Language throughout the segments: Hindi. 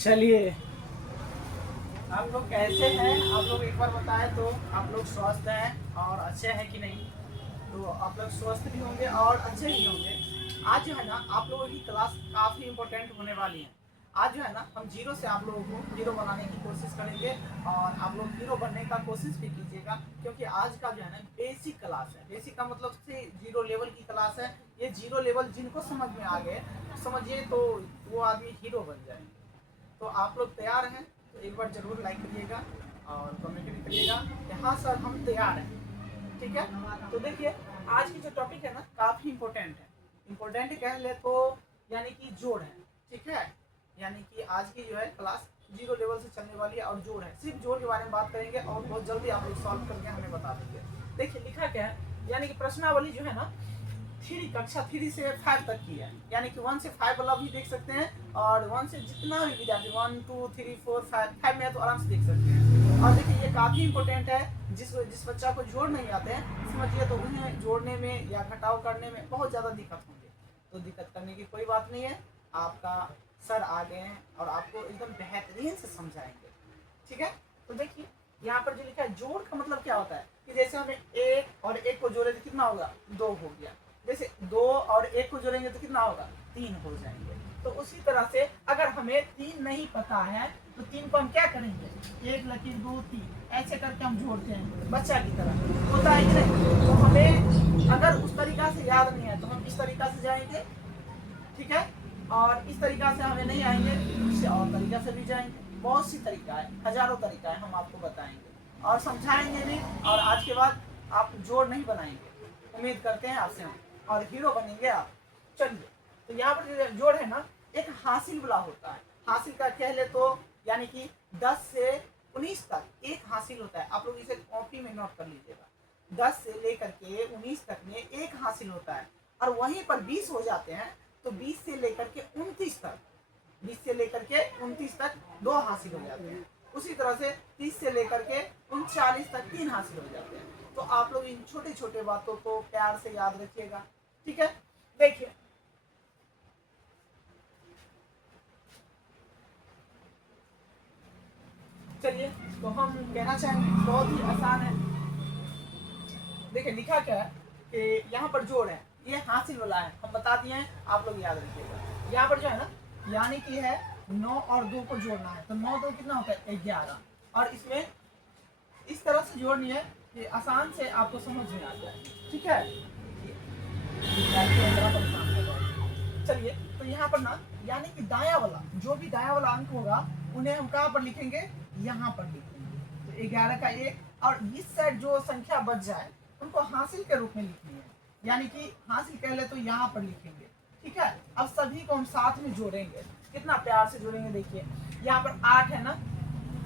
चलिए, आप लोग कैसे हैं? आप लोग एक बार बताएं तो आप लोग स्वस्थ हैं और अच्छे हैं कि नहीं? तो आप लोग स्वस्थ भी होंगे और अच्छे ही होंगे। आज जो है ना, आप लोगों की क्लास काफ़ी इंपॉर्टेंट होने वाली है। आज जो है ना, हम जीरो से आप लोगों को हीरो बनाने की कोशिश करेंगे और आप लोग हीरो बनने का कोशिश भी कीजिएगा, क्योंकि आज का जो है ना बेसिक क्लास है। बेसिक का मतलब से जीरो लेवल की क्लास है। ये जीरो लेवल जिनको समझ में आ गए, समझिए तो वो आदमी हीरो बन जाएंगे। तो आप लोग तैयार हैं तो एक बार जरूर लाइक करिएगा और कमेंट भी करिएगा कि हाँ सर हम तैयार हैं। ठीक है, तो देखिए, आज की जो टॉपिक है ना काफ़ी इम्पोर्टेंट है। इम्पोर्टेंट कह ले तो यानी कि जोड़ है। ठीक है, यानी कि आज की जो है क्लास जीरो लेवल से चलने वाली है और जोड़ है। सिर्फ जोड़ के बारे में बात करेंगे और बहुत जल्दी आप लोग सॉल्व करके हमें बता देंगे। देखिए लिखा क्या है, यानी कि प्रश्नावली जो है ना कक्षा 3 से 5 तक की है। यानी कि 1 से 5 वाला भी देख सकते हैं और 1 से जितना भी विद्यार्थी 1 2 3 4 5 में है तो आराम से देख सकते हैं। और देखिए ये काफ़ी इंपॉर्टेंट है। जिस बच्चा को जोड़ नहीं आते हैं, समझिए तो उन्हें जोड़ने में या घटाव करने में बहुत ज़्यादा दिक्कत होंगी। तो दिक्कत करने की कोई बात नहीं है। आपका सर आ गए हैं और आपको एकदम बेहतरीन से समझाएंगे। ठीक है, तो देखिए यहाँ पर जो लिखा है जोड़ का मतलब क्या होता है कि जैसे हमें एक और एक को जोड़े तो कितना होगा, 2 हो गया। जैसे 2 और 1 को जोड़ेंगे तो कितना होगा, 3 हो जाएंगे। तो उसी तरह से अगर हमें 3 नहीं पता है तो 3 को हम क्या करेंगे, 1 लकीर 2 3 ऐसे करके हम जोड़ते हैं बच्चा की तरह, होता है कि नहीं? तो हमें अगर उस तरीका से याद नहीं है तो हम इस तरीका से जाएंगे। ठीक है, और इस तरीका से हमें नहीं आएंगे इससे और तरीका से भी जाएंगे। बहुत सी तरीका है, हजारों तरीका है, हम आपको बताएंगे और समझाएंगे भी। और आज के बाद आप जोड़ नहीं बनाएंगे, उम्मीद करते हैं आपसे हम, और हीरो बनेंगे आप। चलिए, तो यहाँ पर जोड़ है ना एक हासिल वाला होता है। हासिल का कह ले तो यानी कि 10 से 19 तक एक हासिल होता है। आप लोग इसे कॉपी में नोट कर लीजिएगा। 10 से लेकर के 19 तक में एक हासिल होता है और वहीं पर 20 हो जाते हैं तो 20 से लेकर के 29 तक, 20 से लेकर के 29 तक 2 हासिल हो जाते हैं। उसी तरह से 30 से लेकर के 39 तक 3 हासिल हो जाते हैं। तो आप लोग इन छोटे छोटे बातों को प्यार से याद रखिएगा। ठीक है, देखिए चलिए, तो हम कहना चाहेंगे बहुत ही आसान है। देखिए लिखा क्या है कि यहाँ पर जोड़ है, ये हासिल वाला है, हम बता दिए हैं, आप लोग याद रखिएगा। यहाँ पर जो है ना यानी कि है 9 और 2 को जोड़ना है तो 9 2 कितना होता है, 11। और इसमें इस तरह से जोड़नी है कि आसान से आपको समझ में आ जाए। ठीक है, चलिए, तो यहाँ पर ना यानी कि दाया वाला जो भी दाया वाला अंक होगा उन्हें हम कहाँ पर लिखेंगे, यहाँ पर लिखेंगे। तो 11 का 1 और इस साइड जो संख्या बच जाए उनको हासिल के रूप में लिखनी है। यानी कि हासिल कह ले तो यहाँ पर लिखेंगे। ठीक है, अब सभी को हम साथ में जोड़ेंगे। कितना प्यार से जोड़ेंगे, देखिए यहाँ पर 8 है ना,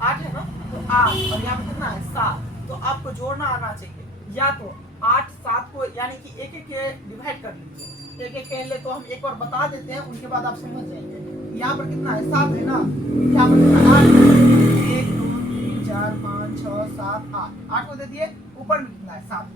8 है ना, तो 8 और यहाँ पर कितना है, 7। तो आपको जोड़ना आना चाहिए। या तो 8 7 को यानी कि एक एक डिवाइड कर लीजिए। एक एक कह ले तो हम एक बार बता देते हैं, उनके बाद आप समझ जाएंगे। यहाँ पर कितना है, 7 है ना, यहाँ पर कितना 8 है, 1 2 3 4 5 6 7 8, 8 को दे दिए, ऊपर में कितना है 7।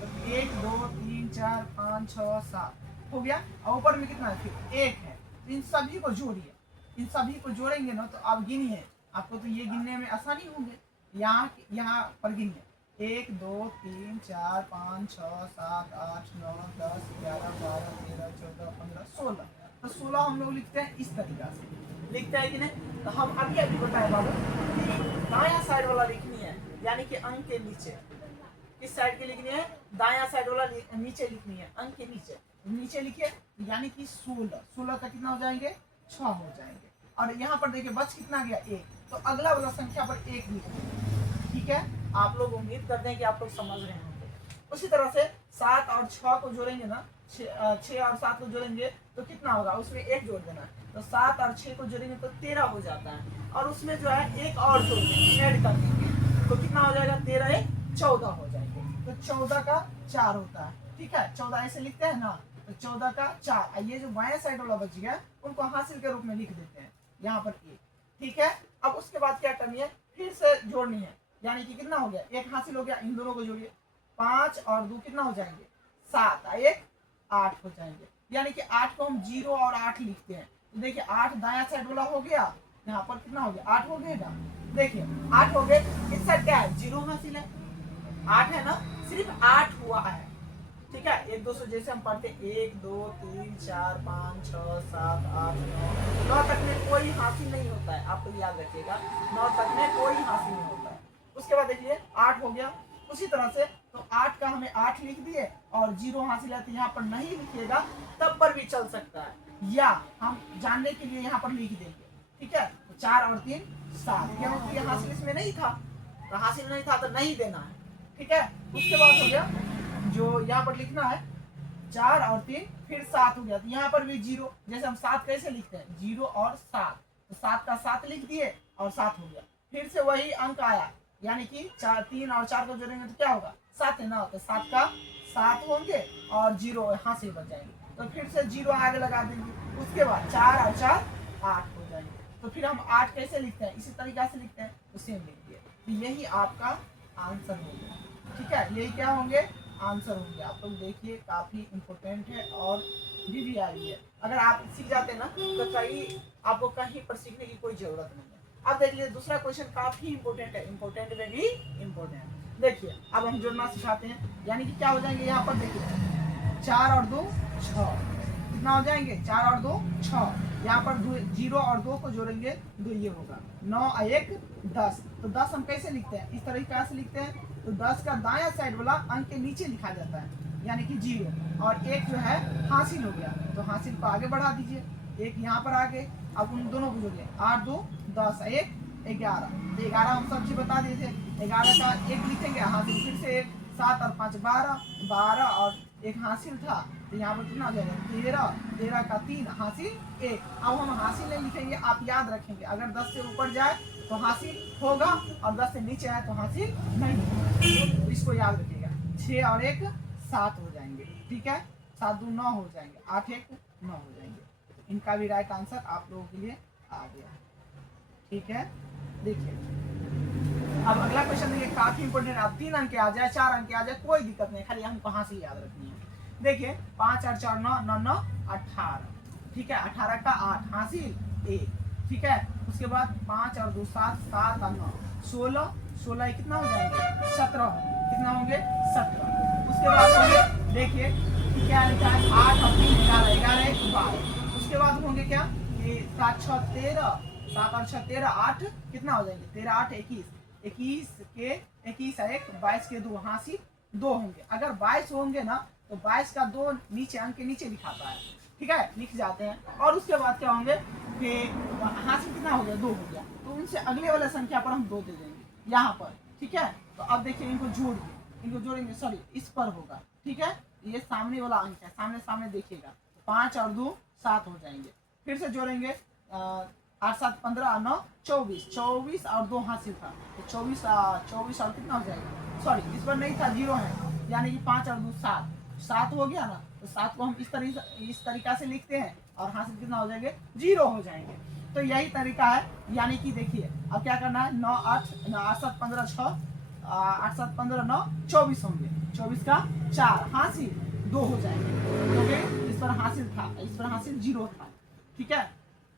तो 1 2 3 4 5 6 7 हो गया, और ऊपर में कितना है फिर 1 है। तो इन सभी को जोड़िए। इन सभी को जोड़ेंगे ना तो आप गिनिए, आपको तो ये गिनने में आसानी होंगे। यहाँ पर गिनिए, 1 2 3 4 5 6 7 8 9 10 11 12 13 14 15 16। तो 16 हम लोग लिखते हैं इस तरीका से, लिखते हैं कि नहीं? तो हम अभी अभी बताए बाबू कि दाया साइड वाला लिखनी है, यानी कि अंक के नीचे। किस साइड की लिखनी है, दाया साइड वाला नीचे लिखनी है, अंक के नीचे। नीचे लिखिए, यानी कि 16। 16 तक कितना हो जाएंगे, 6 हो जाएंगे। और यहाँ पर देखिए बच कितना गया, 1। तो अगला वाला संख्या पर 1 लिखिए। ठीक है, आप लोग उम्मीद करते हैं कि आप लोग समझ रहे होंगे। उसी तरह से 7 और 6 को जोड़ेंगे ना, 6 और 7 को जोड़ेंगे तो कितना होगा, उसमें 1 जोड़ देना है। तो 7 और 6 को जोड़ेंगे तो 13 हो जाता है। और उसमें जो है एक और जोड़ देंगे, ऐड कर देंगे तो कितना हो जाएगा, 13 1 14 हो जाएंगे। तो 14 का 4 होता है। ठीक है, 14 ऐसे लिखते हैं ना, तो 14 का 4। ये जो बाएं साइड वाला बच गया उनको हासिल के रूप में लिख देते हैं यहाँ पर 1। ठीक है, अब उसके बाद क्या करनी है, फिर से जोड़नी है। यानी कि कितना हो गया, 1 हासिल हो गया, इन दोनों को जोड़िए, 5 और 2 कितना हो जाएंगे, 7 1 8 हो जाएंगे। यानी कि 8 को हम 0 और 8 लिखते हैं। तो देखिए 8 दाया साइड वाला हो गया यहाँ पर कितना हो गया 8 हो गया। देखिए 8 हो गए, इस साइड क्या है 0 हासिल है, 8 है ना, सिर्फ 8 हुआ है। ठीक है, 1 2 से जैसे हम पढ़ते 1 2 3 4 5 6 7 8 9 तक में कोई हासिल नहीं होता है, आपको याद रखिएगा 9 तक में कोई हासिल नहीं होता है। उसके बाद देखिए 8 हो गया, उसी तरह से तो 8 का हमें 8 लिख दिए और 0 हासिल है तो यहाँ पर नहीं लिखिएगा, तब पर भी चल सकता है, या हम जानने के लिए यहाँ पर लिख देंगे। ठीक है, तो 4 और 3 7, क्योंकि हासिल इसमें नहीं था, तो हासिल नहीं था तो नहीं देना है। ठीक है, उसके बाद हो गया जो यहाँ पर लिखना है 4 और 3 फिर 7 हो गया, तो यहाँ पर भी 0, जैसे हम 7 कैसे लिखते हैं 0 और 7, तो 7 का 7 लिख दिए और 7 हो गया। फिर से वही अंक आया, यानी कि 4 3 और 4 को जोड़ेंगे तो क्या होगा 7 है ना, तो 7 का 7 होंगे और 0 यहाँ से बच जाएंगे, तो फिर से 0 आगे लगा देंगे। उसके बाद 4 और 4 8 हो जाएंगे, तो फिर हम 8 कैसे लिखते हैं इसी तरीका से लिखते हैं, तो सेम लिखिए, तो यही आपका आंसर होगा। ठीक है, यही क्या होंगे आंसर होंगे। आप लोग देखिए काफी इंपॉर्टेंट है और VVI है, अगर आप सीख जाते हैं ना तो कहीं आपको कहीं पर सीखने की कोई जरूरत नहीं है। अब देख लीजिए दूसरा क्वेश्चन काफी इंपॉर्टेंट है, इंपॉर्टेंट में भी इंपॉर्टेंट। देखिए अब हम जोड़ना सिखाते हैं, यानी कि क्या हो जाएंगे यहाँ पर देखिए 4 और 2 6, कितना हो जाएंगे 4 और 2 6, यहाँ पर 0 और 2 को जोड़ेंगे तो ये होगा 9 और 1 10, तो 10 हम कैसे लिखते हैं इस तरीके से लिखते हैं, तो 10 का दायां साइड वाला अंक के नीचे लिखा जाता है, यानी कि 0, और एक जो है हासिल हो गया, तो हासिल को आगे बढ़ा दीजिए, एक यहाँ पर आगे, अब उन दोनों को जोड़िए 8 2 10 1 11, तो 11 हम सब चीज बता दिए थे, 11 का 1 लिखेंगे हासिल, फिर से 1 7 और 5 12 12 और एक हासिल था, तो यहाँ पर कितना हो जाएगा 13 13 का 3 हासिल 1। अब हम हासिल नहीं लिखेंगे, आप याद रखेंगे अगर 10 से ऊपर जाए तो हासिल होगा और 10 से नीचे आए तो हासिल नहीं होगा, तो इसको याद रखिएगा। 6 और 1 7 हो जाएंगे, ठीक है, 7 2 9 हो जाएंगे, 8 1 9 हो जाएंगे, इनका भी राइट आंसर आप लोगों के लिए आ गया। ठीक है, देखिए अब अगला क्वेश्चन देखिए काफी इंपोर्टेंट, आप 3 अंक आ जाए 4 अंक आ जाए कोई दिक्कत नहीं, खाली हमको कहाँ से याद रखनी है। देखिए 5 और 4 9 9 9 18, ठीक है, 18 का 8 हासिल 1, ठीक है, उसके बाद 5 और 2 7 7 और 9 16 16 कितना हो जाएंगे 17, कितना होंगे 17। उसके बाद होंगे देखिए क्या लिखा है 8 और 3 11 11 1 12, उसके बाद होंगे क्या 7 6 13 7 और 6 13 8 कितना हो जाएंगे 13 8 21 21 के 21 1 22 के 2 हासिल 2 होंगे, अगर 22 होंगे ना तो 22 का 2 नीचे अंक के नीचे लिखाता है, ठीक है, लिख जाते हैं। और उसके बाद क्या होंगे कि हासिल कितना हो गया 2 हो गया, तो उनसे अगले वाले संख्या पर हम 2 दे देंगे यहाँ पर, ठीक है। तो अब देखिए इनको जोड़ेंगे सॉरी इस पर होगा, ठीक है, ये सामने वाला अंक है, सामने सामने देखिएगा, 5 और 2 7 हो जाएंगे, फिर से जोड़ेंगे 8 7 15 9 24 24 और 2 हासिल था, तो 24 और कितना हो जाएगा सॉरी इस पर नहीं था 0 है, यानी कि 5 और 2 7 7 हो गया ना, तो 7 को हम इस तरीका से लिखते हैं और हासिल कितना हो जाएंगे 0 हो जाएंगे। तो यही तरीका है, यानी कि देखिए अब क्या करना है 9 8 8 7 15 6 8 7 15 9 24 होंगे, 24 का 4 हासिल 2 हो जाएंगे, क्योंकि इस पर हासिल था इस पर हासिल 0 था, ठीक है,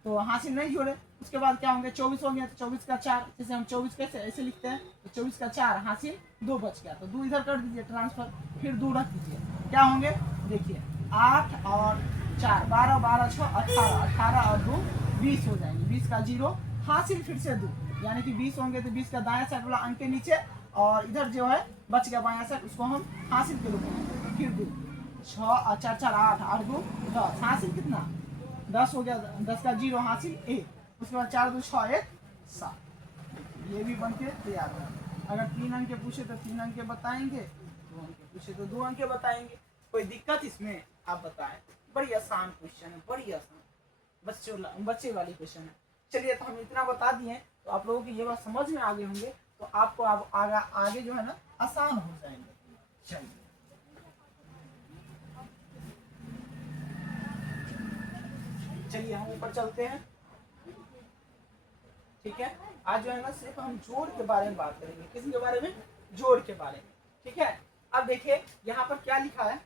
तो हासिल नहीं जोड़े। उसके बाद क्या होंगे 24 हो गया, तो 24 का 4, जैसे हम 24 कैसे ऐसे लिखते हैं, तो 24 का 4 हासिल 2 बच गया, तो 2 इधर कर दीजिए ट्रांसफर, फिर 2 रख दीजिए, क्या होंगे देखिए 8 और 4 12 12 6 18 18 और 2 20 हो जाएंगे, 20 का 0 हासिल फिर से 2, यानी कि 20 होंगे तो 20 का दायां साइड वाला अंक के नीचे और इधर जो है बच गया बायां साइड उसको हम हासिल के रूप में, फिर 2 6 और 4 4 8 8 2 10 हासिल कितना 10 हो गया, 10 का 0 हासिल 1, उसके बाद 4 2 6 1 7, ये भी बन के तैयार है। अगर 3 अंक पूछे तो 3 अंक बताएंगे, 2 अंक पूछे तो 2 अंक बताएंगे, कोई दिक्कत इसमें आप बताएं, बड़ी आसान क्वेश्चन है, बड़ी आसान बच्चे वाली क्वेश्चन है। चलिए तो हम इतना बता दिए, तो आप लोगों की ये बात समझ में आगे होंगे, तो आपको अब आगे जो है ना आसान हो जाएंगे। चलिए चलिए हम ऊपर चलते हैं, ठीक है। आज जो है ना सिर्फ हम जोड़ के बारे में बात करेंगे, किसी के बारे में जोड़ के बारे में, ठीक है। अब देखिए यहाँ पर क्या लिखा है,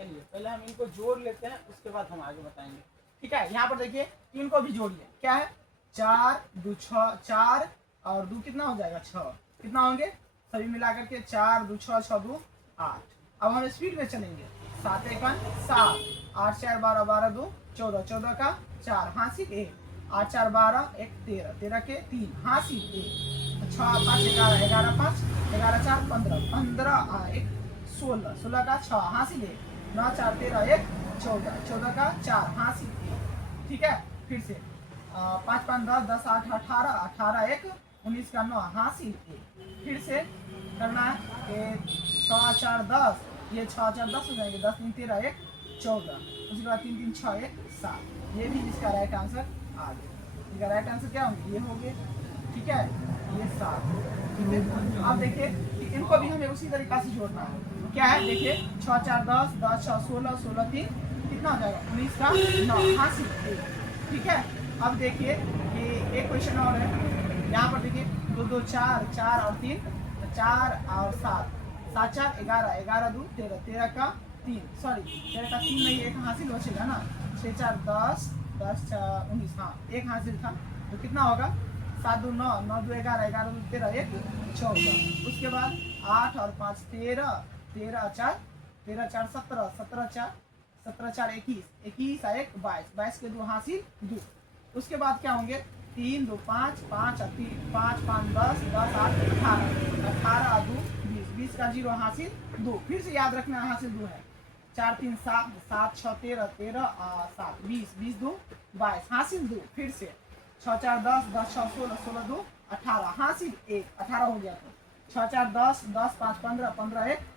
चलिए पहले हम इनको जोड़ लेते हैं, उसके बाद हम आगे बताएंगे। ठीक है, यहाँ पर देखिए इनको भी जोड़िए। क्या है, 4 2 6, 4 और 2 कितना हो जाएगा 6, कितना होंगे सभी मिलाकर के 4 2 6 6 2 8। अब हम स्पीड में चलेंगे। 7 1 7, 8 4 12 12 2 14, 14 का 4 हासिल 1, 8 4 12 1 13, 13 के 3 हासिल 1, 6 5 11 11 5 11 4 15, 15 1 16, 16 का 6 हासिल 1, 9 4 13 1 14, 14 का 4 हासिल 1। ठीक है, फिर से 5 5 10 10 8 18, 18 1 19 का 9 हासिल 1। फिर से करना है 6 4 10, ये 6 4 10 हो जाएंगे, 10 3 13 1 14, उसके बाद 3 3 6 1 7। ये भी इसका राइट आंसर आ गया। इसका राइट आंसर क्या होंगे, ये होंगे। ठीक है, ये 7। ठीक है, अब देखिए इनको भी हमें उसी तरीका से जोड़ना है। क्या है, देखिए 6 4 10 10 6 16, 16 3 कितना हो जाएगा 19 का 9 हासिल 1। ठीक है, अब देखिए कि एक क्वेश्चन और है। यहाँ पर देखिए 2 2 4, 4 और 3 4 और 7, 7 4 11, 11 2 13, 13 का 3, सॉरी 13 का 3 नहीं, एक हासिल बचेगा ना, 6 4 10 10 4 19, हाँ एक हासिल था, तो कितना होगा 7 2 9, 9 2 11, 11 2 13 1 14। उसके बाद 8 और 5 13, 13 4 13 4 17, 17 4 17 4 21, 21 और 1 22, 22 के 2 हासिल 2। उसके बाद क्या होंगे 3 2 5, 5 और 3 5 5 10 10 8 18, 18 और 2 20, 20 का 0 हासिल 2। फिर से याद रखना हासिल 2 है। 4 3 7, 7 6 13, 13 और 7 20, 20 2 22 हासिल 2। फिर से 6 4 10, 10 6 16, 16 2 18 हासिल 1, 18 हो गया था। 6 4 10, 10 5 15, 15 1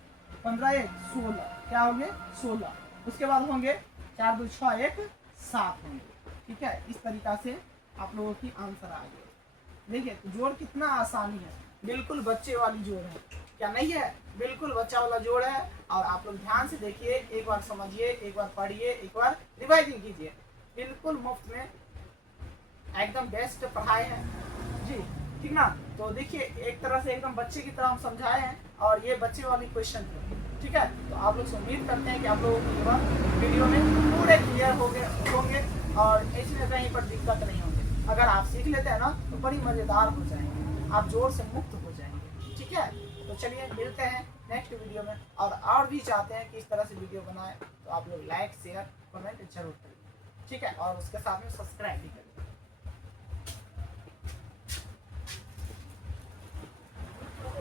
15 1 16, क्या होंगे 16। उसके बाद होंगे 4 2 6 1 7 होंगे। ठीक है, इस तरीका से आप लोगों की आंसर आ गए। देखिए जोड़ कितना आसानी है, बिल्कुल बच्चे वाली जोड़ है, क्या नहीं है, बिल्कुल बच्चा वाला जोड़ है। और आप लोग ध्यान से देखिए, एक बार समझिए, एक बार पढ़िए, एक बार रिवाइजिंग कीजिए। बिल्कुल मुफ्त में एकदम बेस्ट पढ़ाई है जी। ठीक ना, तो देखिए एक तरह से एकदम बच्चे की तरह हम समझाए हैं, और ये बच्चे वाली क्वेश्चन थे। ठीक है, तो आप लोग से उम्मीद करते हैं कि आप लोगों को वीडियो में पूरे क्लियर होंगे और इसमें कहीं पर दिक्कत नहीं होंगे। अगर आप सीख लेते हैं ना तो बड़ी मज़ेदार हो जाएंगे, आप जोर से मुक्त हो जाएंगे। ठीक है, तो चलिए मिलते हैं नेक्स्ट वीडियो में। और भी चाहते हैं कि इस तरह से वीडियो बनाए तो आप लोग लाइक शेयर कमेंट जरूर करिए। ठीक है, और उसके साथ में सब्सक्राइब भी करें।